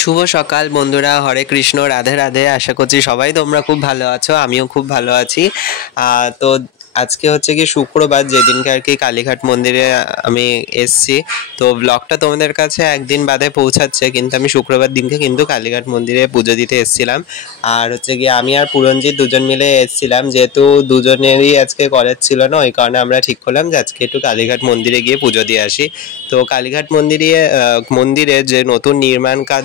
শুভ সকাল বন্ধুরা, হরে কৃষ্ণ, রাধে রাধে। আশা করছি সবাই তোমরা খুব ভালো আছো, আমিও খুব ভালো আছি। তো আজকে হচ্ছে কি শুক্রবার, যেদিনকে আর কি কালীঘাট মন্দিরে আমি এসছি। তো ব্লগটা তোমাদের কাছে একদিন বাদে পৌঁছাচ্ছে, কিন্তু আমি শুক্রবার দিনকে কিন্তু কালীঘাট মন্দিরে পুজো দিতে এসছিলাম। আর হচ্ছে কি আমি আর পুরঞ্জিত দুজন মিলে এসছিলাম, যেহেতু দুজনেরই আজকে কলেজ ছিল না, ওই কারণে আমরা ঠিক করলাম যে আজকে একটু কালীঘাট মন্দিরে গিয়ে পুজো দিয়ে আসি। তো কালীঘাট মন্দিরে যে নতুন নির্মাণ কাজ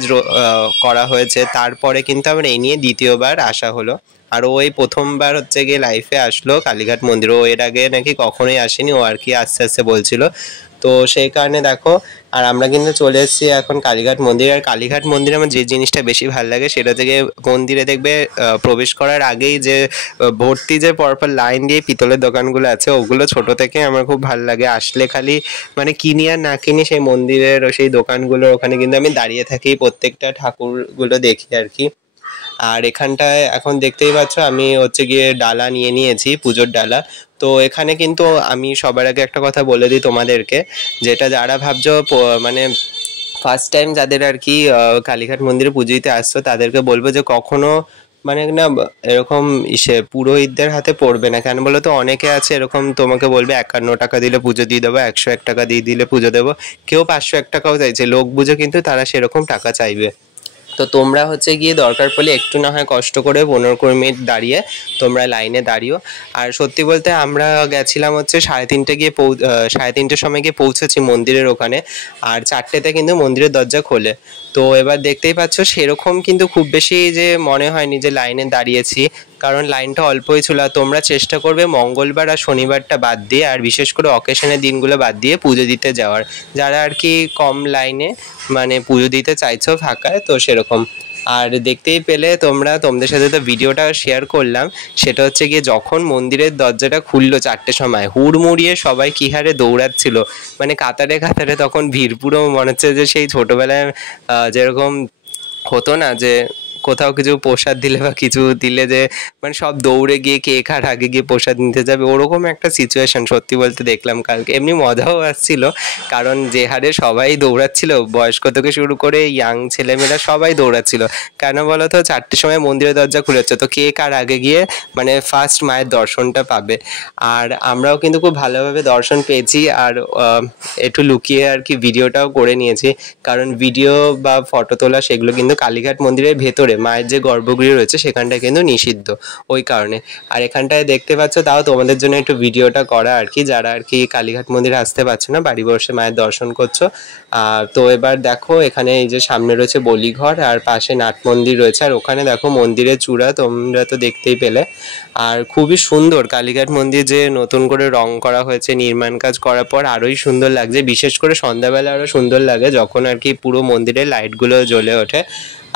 করা হয়েছে, তারপরে কিন্তু আমার এই নিয়ে দ্বিতীয়বার আসা হলো। আর ওই প্রথমবার হচ্ছে গিয়ে লাইফে আসলো কালীঘাট মন্দির, ও এর আগে নাকি কখনোই আসেনি, ও আর কি আস্তে আস্তে বলছিল। তো সেই কারণে দেখো, আর আমরা কিন্তু চলে এসেছি এখন কালীঘাট মন্দির। আর কালীঘাট মন্দিরে আমার যে জিনিসটা বেশি ভালো লাগে সেটা থেকে, মন্দিরে দেখবে প্রবেশ করার আগেই যে ভর্তি যে পরপর লাইন দিয়ে পিতলের দোকানগুলো আছে, ওগুলো ছোট থেকে আমার খুব ভালো লাগে। আসলে খালি মানে কিনি আর না কিনি, সেই মন্দিরের সেই দোকানগুলোর ওখানে কিন্তু আমি দাঁড়িয়ে থাকি, প্রত্যেকটা ঠাকুরগুলো দেখি আর কি। আর এখানটায় এখন দেখতেই পাচ্ছ আমি হচ্ছে গিয়ে ডালা নিয়ে নিয়েছি, পুজোর ডালা। তো এখানে কিন্তু আমি সবার আগে একটা কথা বলে দিই তোমাদেরকে, যেটা যারা ভাবছো মানে ফার্স্ট টাইম যাদের আর কি কালীঘাট মন্দিরে পুজো দিতে আসছো, তাদেরকে বলবো যে কখনো মানে না এরকম পুরোহিতদের হাতে পড়বে না। কেন বলো তো, অনেকে আছে এরকম তোমাকে বলবে 51 টাকা দিলে পুজো দিয়ে দেবো, 101 টাকা দিয়ে দিলে পুজো দেবো, কেউ 501 টাকাও চাইছে, লোক বুঝে কিন্তু তারা সেরকম টাকা চাইবে। তো তোমরা হচ্ছে গিয়ে দরকার পড়লে একটু না হয় কষ্ট করে 15-20 মিনিট দাঁড়িয়ে তোমরা লাইনে দাঁড়িও। আর সত্যি বলতে আমরা গেছিলাম হচ্ছে 3:30 গিয়ে 3:30টার সময় গিয়ে পৌঁছেছি মন্দিরের ওখানে। আর 4টেতে কিন্তু মন্দিরের দরজা খোলে। তো এবার দেখতেই পাচ্ছ সেরকম কিন্তু খুব বেশি যে মনে হয়নি যে লাইনে দাঁড়িয়েছি, কারণ লাইনটা অল্পই ছিল। তোমরা চেষ্টা করবে মঙ্গলবার আর শনিবারটা বাদ দিয়ে, আর বিশেষ করে অকেশনের দিনগুলো বাদ দিয়ে পুজো দিতে যাওয়ার, যারা আর কি কম লাইনে মানে পুজো দিতে চাইছো ফাঁকায়, তো সেরকম। আর দেখতেই পেলে তোমরা, তোমাদের সাথে তো ভিডিওটা শেয়ার করলাম, সেটা হচ্ছে গিয়ে যখন মন্দিরের দরজাটা খুললো 4টের সময়, হুড়মুড়িয়ে সবাই কী হারে দৌড়াচ্ছিল, মানে কাতারে কাতারে তখন ভিড়, পুরো মনে হচ্ছে যে সেই ছোটোবেলায় যেরকম হতো না, যে কোথাও কিছু প্রসাদ দিলে বা কিছু দিলে যে মানে সব দৌড়ে গিয়ে কে কার আগে গিয়ে প্রসাদ নিতে যাবে, ওরকম একটা সিচুয়েশন সত্যি বলতে দেখলাম কালকে। এমনি মজাও আসছিল, কারণ যে হারে সবাই দৌড়াচ্ছিল, বয়স্ক থেকে শুরু করে ইয়াং ছেলেমেয়েরা সবাই দৌড়াচ্ছিল। কেন বলো তো, 4টের সময় মন্দিরের দরজা খুলেছে, তো কে কার আগে গিয়ে মানে ফার্স্ট মায়ের দর্শনটা পাবে। আর আমরাও কিন্তু খুব ভালোভাবে দর্শন পেয়েছি। আর একটু লুকিয়ে আর কি ভিডিওটাও করে নিয়েছি, কারণ ভিডিও বা ফটো তোলা সেগুলো কিন্তু কালীঘাট মন্দিরের ভেতরে মায়ের যে গর্ভগৃহ রয়েছে সেখানটায় কিন্তু নিষিদ্ধ, ওই কারণে। আর এখানটায় দেখতে পাচ্ছ, তাও তোমাদের জন্য একটু ভিডিওটা করা আর কি, যারা আর কি কালীঘাট মন্দিরে আসতে পারছো না, বাড়ি বসে মায়ের দর্শন করছো। তো এবার দেখো, এখানে এই যে সামনে রয়েছে বলিঘর, আর পাশে নাট মন্দির রয়েছে, আর ওখানে দেখো মন্দিরের চূড়া, তোমরা তো দেখতেই পেলে। আর খুবই সুন্দর কালীঘাট মন্দির, যে নতুন করে রং করা হয়েছে, নির্মাণ কাজ করার পর আরোই সুন্দর লাগছে। বিশেষ করে সন্ধ্যাবেলা আরও সুন্দর লাগে, যখন আর কি পুরো মন্দিরের লাইটগুলো জ্বলে ওঠে।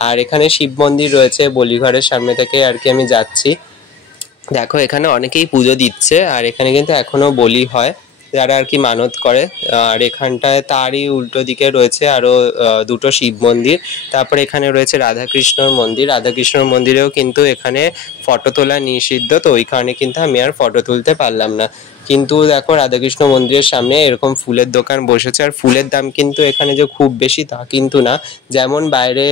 আর এখানে শিব মন্দির রয়েছে, বলিঘরের সামনে থেকে আর কি আমি যাচ্ছি। দেখো এখানে অনেকেই পুজো দিচ্ছে, আর এখানে কিন্তু এখনো বলি হয় যারা আর কি মানত করে। আর এখানটায় তারই উল্টো দিকে রয়েছে আরও দুটো শিব মন্দির। তারপরে এখানে রয়েছে রাধাকৃষ্ণর মন্দির, রাধাকৃষ্ণর মন্দিরেও কিন্তু এখানে ফটো তোলা নিষিদ্ধ, তো ওই কারণে কিন্তু আমি আর ফটো তুলতে পারলাম না। কিন্তু দেখো রাধাকৃষ্ণ মন্দিরের সামনে এরকম ফুলের দোকান বসেছে, আর ফুলের দাম কিন্তু এখানে যে খুব বেশি তা কিন্তু না। যেমন বাইরে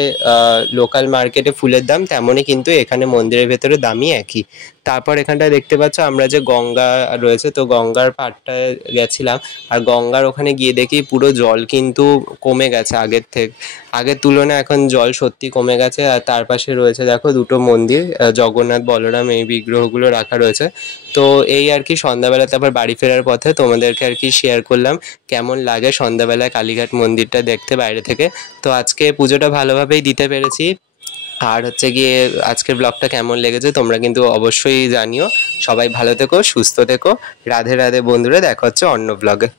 লোকাল মার্কেটে ফুলের দাম, তেমনই কিন্তু এখানে মন্দিরের ভেতরে দামই একই। তারপর এখানটায় দেখতে পাচ্ছ আমরা যে গঙ্গা রয়েছে, তো গঙ্গার পাড়টায় গেছিলাম। আর গঙ্গার ওখানে গিয়ে দেখি পুরো জল কিন্তু কমে গেছে আগের তুলনায় এখন জল সত্যি কমে গেছে। আর তার পাশে রয়েছে দেখো দুটো মন্দির, জগন্নাথ বলরাম এই বিগ্রহগুলো রাখা রয়েছে। তো এই আর কি সন্ধ্যাবেলাতে আবার বাড়ি ফেরার পথে তোমাদেরকে আর কি শেয়ার করলাম কেমন লাগে সন্ধ্যাবেলায় কালীঘাট মন্দিরটা দেখতে বাইরে থেকে। তো আজকে পুজোটা ভালোভাবেই দিতে পেরেছি। আর হচ্ছে গিয়ে আজকের ব্লগটা কেমন লেগেছে তোমরা কিন্তু অবশ্যই জানিও। সবাই ভালো থেকো, সুস্থ থেকো। রাধে রাধে বন্ধুরা, দেখা হচ্ছে অন্য ব্লগে।